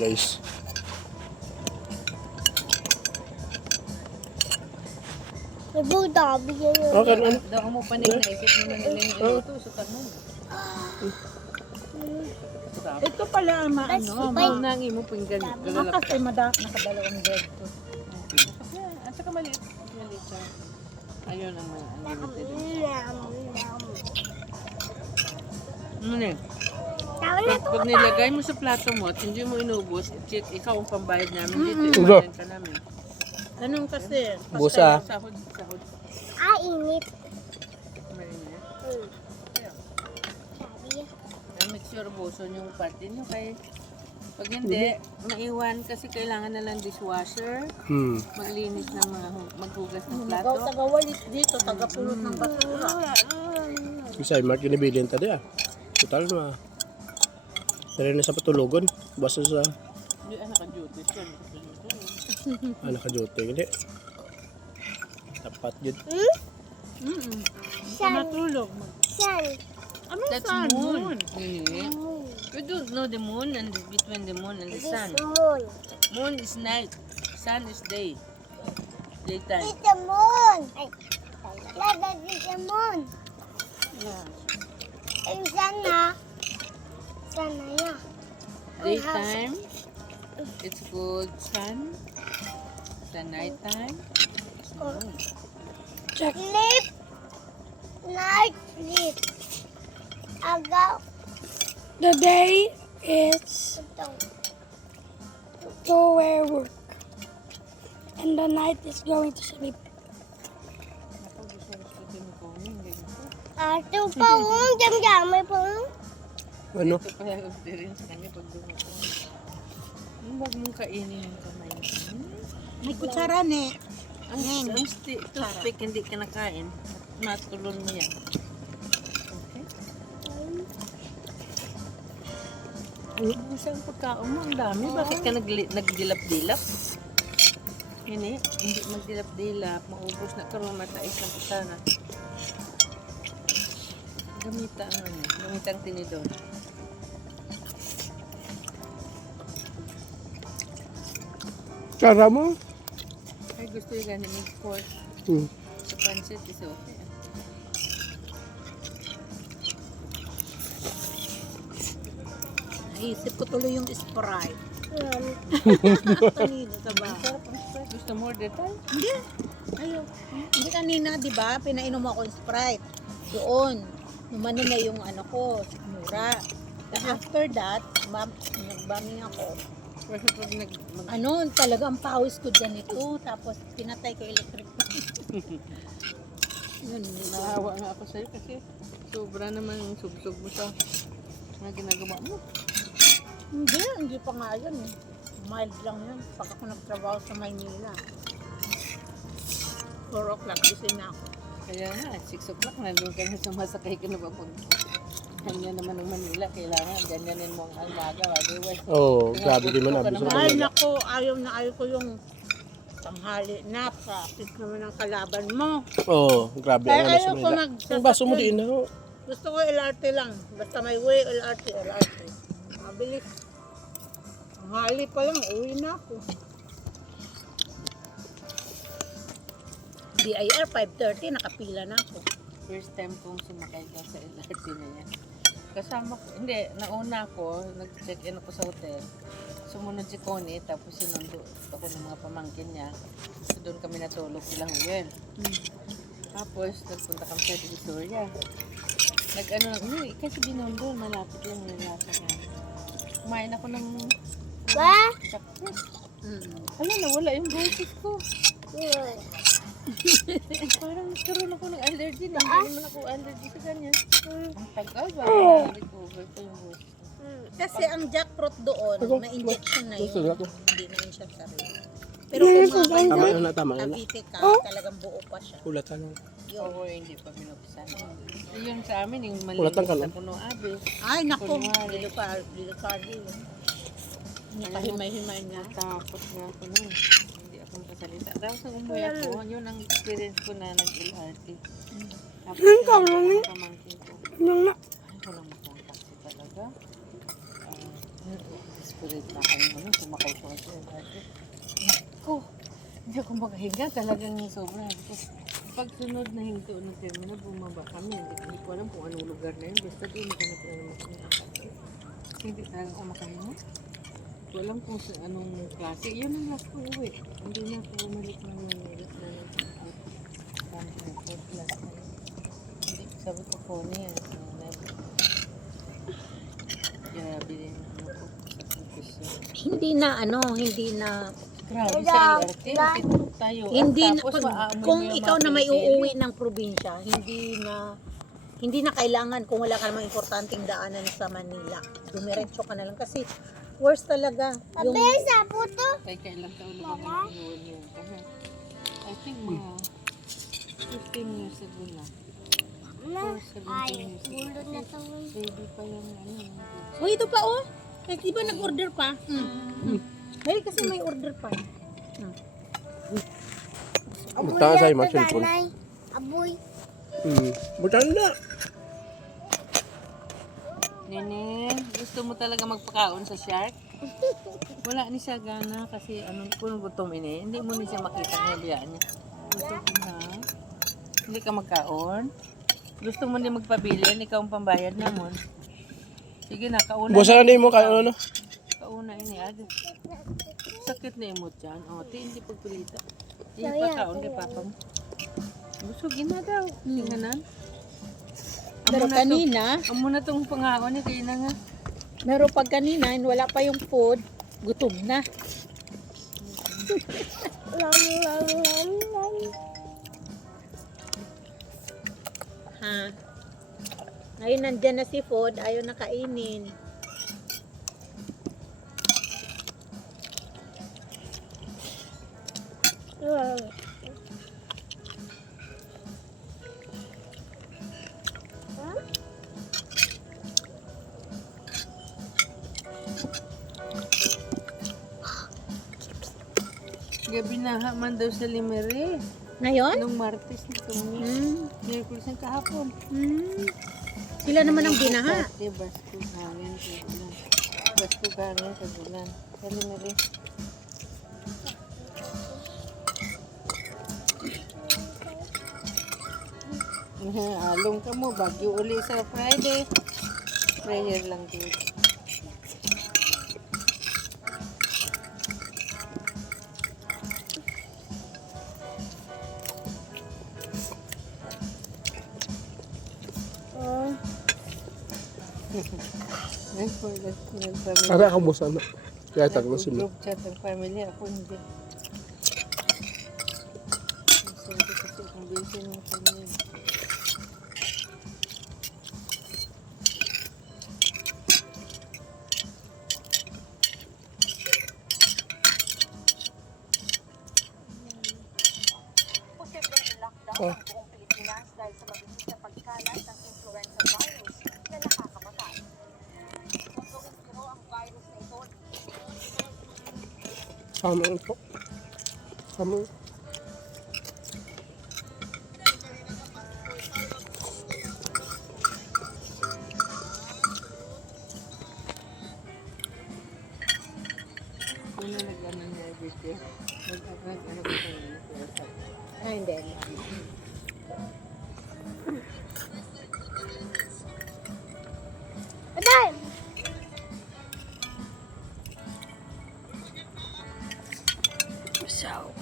Guys. Nagbudabi yan. Okay, ano? Daw mo panig na isip mo na nila yung iluto. Sukat mo. Ito pala ang maano. Maunangi mo pong galalak Kasi nakadalawang bed ko. At saka maliit. Maliit siya. Ayun ang mga unlimited. Ano na Pag nilagay mo sa plato mo at hindi mo inubos, ikaw ang pambayad namin dito. Iwanan ka namin. Ganun kasi. Busa. Sahod. Init. Mainit. Sabi. Make sure buson yung party nyo kay pag hindi, maiwan kasi kailangan na lang dishwasher, maglinis ng mga maghugas ng plato. Taga-walis dito, taga-pulot ng basura. Isa, Mark, ginibilin tadi ah. Total na. Dari na sa patulugon. Basta sa Hindi, naka-duty siya. anak ka-duty. Hindi. Tapat yun. Sun. Matulog. Sun. That's moon. You don't know the moon and between the moon and the sun. Moon. Moon is night, sun is day. Daytime. It's the moon. Ay, that is the moon. Yung sana. Sana yan. Daytime, it's good sun. The nighttime, it's moon. Sleep. Night sleep. Agaw. The day is Ito. to wear work, and the night is going to sleep. Ito pa jam-jamay pa Ano? Ito pa yung experience kanya pag dumako. Huwag mong kainin yung kamay mo. May kutsara ne. Ang toothpick hindi ka nakain. Matulon mo yan. Okay? Saan pagkaon mo? Ang dami. Bakit ka nagdilap-dilap? Hindi magdilap-dilap. Maubos na karoon matais ng kusana. Gamita ang tinidor. Kara mo? Ay, gusto yung ganun yung pork. Sa pancit is okay. Naisip ko tuloy yung Sprite. Kanina ka ba? Sarap ang Sprite. Gusto more detail? Hindi. Ayaw. Hindi kanina, di ba? Pinainom ako yung Sprite. Doon. Numano na yung ano ko, mura. And after that, nagbaming ako. Kasi pag Ano, talaga ang pawis ko dyan ito. Tapos pinatay ko electric. Yun, naawa nga ako sa'yo kasi sobra naman yung subsog mo sa mga ginagawa mo. Hindi pa nga yan eh. Mild lang yan. Pag ako nagtrabaho sa Maynila. 4 o'clock, gising na ako. Kaya nga, 6 o'clock nandun ka na sumasakay ka na ba pag ganyan naman ng Manila. Kailangan ganyanin mo ang almaga. Otherwise, Oo, grabe din man abis sa Ay, kanila. nako, ayaw ko yung tanghali na. Practice naman ang kalaban mo. Oo, grabe Kaya ang ano sa ayaw ko Manila. Ang baso mo din na. Gusto ko LRT lang. Basta may way, LRT. Mabilis. Tanghali pa lang, uwi na ako. BIR 5:30, nakapila na ako. first time kong sumakay ka sa LRT na yan. Kasama ko, hindi, nauna ako, nag-check-in ako sa hotel. Sumunod si Connie, tapos sinundo ako ng mga pamangkin niya. So doon kami natulog sila Huwel. Tapos nagpunta kami sa Divisoria. Nag-ano lang, kasi Binondo, malapit lang yung lasa niya. Kumain ako ng Ba? chocolate. Hala, nawala yung boses ko. Parang nagkaroon ako ng allergy na. Hindi naman ako allergy sa ganyan. Ang tagal ba? Na-recover ko yung boses ko. Kasi ang jackfruit doon, may injection na yun. Hindi na yun siya sarili. Pero kung mga Tama na. Cavite ka, talagang buo pa siya. Kulatan lang. Oo, hindi pa binuksan. Yung sa amin, yung Ulatan malinis ka na lang. puno abe. Ay, naku, Kunwari. Lilucardi yun. Nakahimay-himay niya. Takot nga ako nun. Hindi ako makasalita. Tapos nung umuwi ako, yun ang experience ko na nag-LRT. Tapos yung pamangkin ko. Ay, walang makong taxi talaga. desperate na akong sumakay ko sa LRT. Naku, hindi ako makahinga. Talagang sobra. Pagsunod na hinto ng terminal, bumaba kami. Hindi ko alam kung anong lugar na yun. Basta doon, naganap na naman kami. Hindi talaga ako makahinga. Hindi ko alam kung sa anong klase. Yun ang last ko uwi. Hindi na ako bumalik ng Manila na nag-airport. Last time. Hindi, sabi ko po niya. Grabe din ano ko sa profesyon. Hindi na Grabe sa LRT. Pitok tayo. hindi na, Tapos maamoy kung mo yung ikaw mga na may kilikili. uuwi ng probinsya, hindi na kailangan kung wala ka namang importanteng daanan sa Manila. Dumiretso ka na lang kasi worst talaga yung Sa puto. Kaya kailang taon na ba inuwan yun? Kasi I think mga 15 years ago na. Na. Or 17 years ago. Bulod na to. Baby pa yung ano. oh, ito pa oh. Eh, di ba nag-order pa? Dahil kasi may order pa. Basta sa ima cellphone. Aboy. Butanda. Nene, gusto mo talaga magpakaon sa shark? Wala ni siya gana kasi anong kung gutom ini. Hindi mo ni siya makita niya biyaan niya. Gusto ko na. Hindi ka magkaon. Gusto mo din magpabilin, ikaw ang pambayad namon. Sige na, kauna. Busa na mo kayo ano. Kauna ini ado. Sakit na imot dyan. O, hindi pagpilita. Hindi pa kaon kay papa mo. Busugin na daw. Tingnan. Pero kanina, Amo na tong pangaon niya kaya na nga. pero pag kanina, wala pa yung food, gutom na. Ha? Ngayon nandyan na si food, ayaw na kainin. Gabi na man daw sa Limere. Ngayon? Nung Martes nito. Miyerkules ng kahapon. Sila naman ang binaha. Basko hangin kagulan. Basko hangin kagulan. Sa Limere. Along ka mo. Bagyo uli sa Friday. Prayer lang dito. Ara ako busa na. Kaya taglo si mo. Group chat ng family. Ako hindi. Sabi kasi kung busy ng family. Posibleng i-lockdown Oh. ang buong Pilipinas dahil sa mabilis na pagkalat ng influenza virus na nakakamatay. Ongoing pero ang virus na ito Sama ito. Sama. Kung na nag-ano niya video. Nag-ano ko sa inyo. hindi. Aday! So.